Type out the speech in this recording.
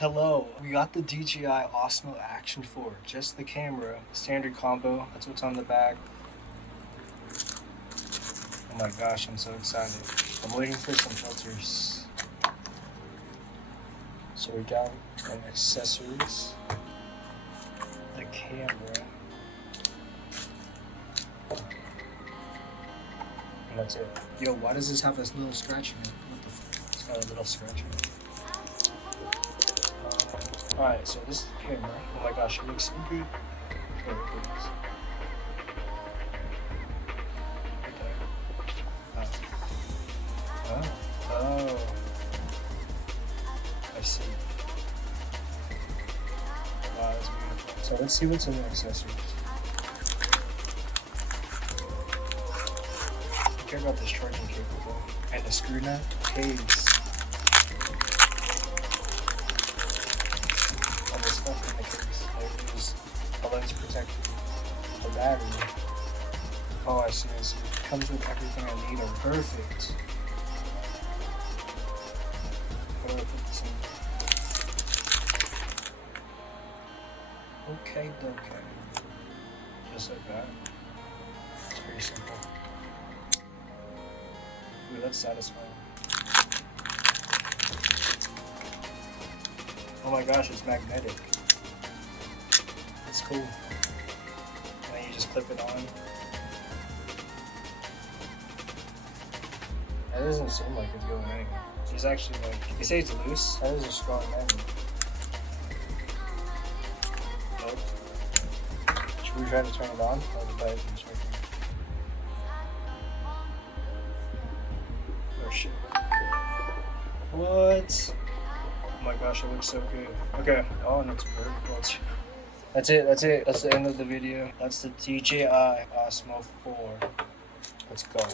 Hello, we got the DJI Action 4, just the camera, standard combo, that's what's on the back. Oh my gosh, I'm so excited. I'm waiting for some filters. So we got some accessories, the camera, and that's it. Yo, why does this have this little scratch in it? What the fuck? It's got a little scratch in it. Alright, so this is the camera. Oh my gosh, it looks so good. Here it is. Right there. Oh. I see. Wow, that's beautiful. So let's see what's in the accessories. I care about this charging cable though. And the screw nut case. Stuff in the case. There's a lens protector, the battery. Oh, I see. It comes with everything I need. Perfect. How do I put this in? Okay. Just like that. It's pretty simple. Ooh, that's satisfying. Oh my gosh, it's magnetic. It's cool. And then you just clip it on. That doesn't seem like it's going anywhere. It's actually like, they say it's loose. That is a strong magnet. Nope. Should we try to turn it on? Oh, the button is working. Oh shit. What? Oh my gosh, it looks so good. Okay. Oh, and it's vertical. That's it. That's the end of the video. That's the DJI Osmo 4. Let's go.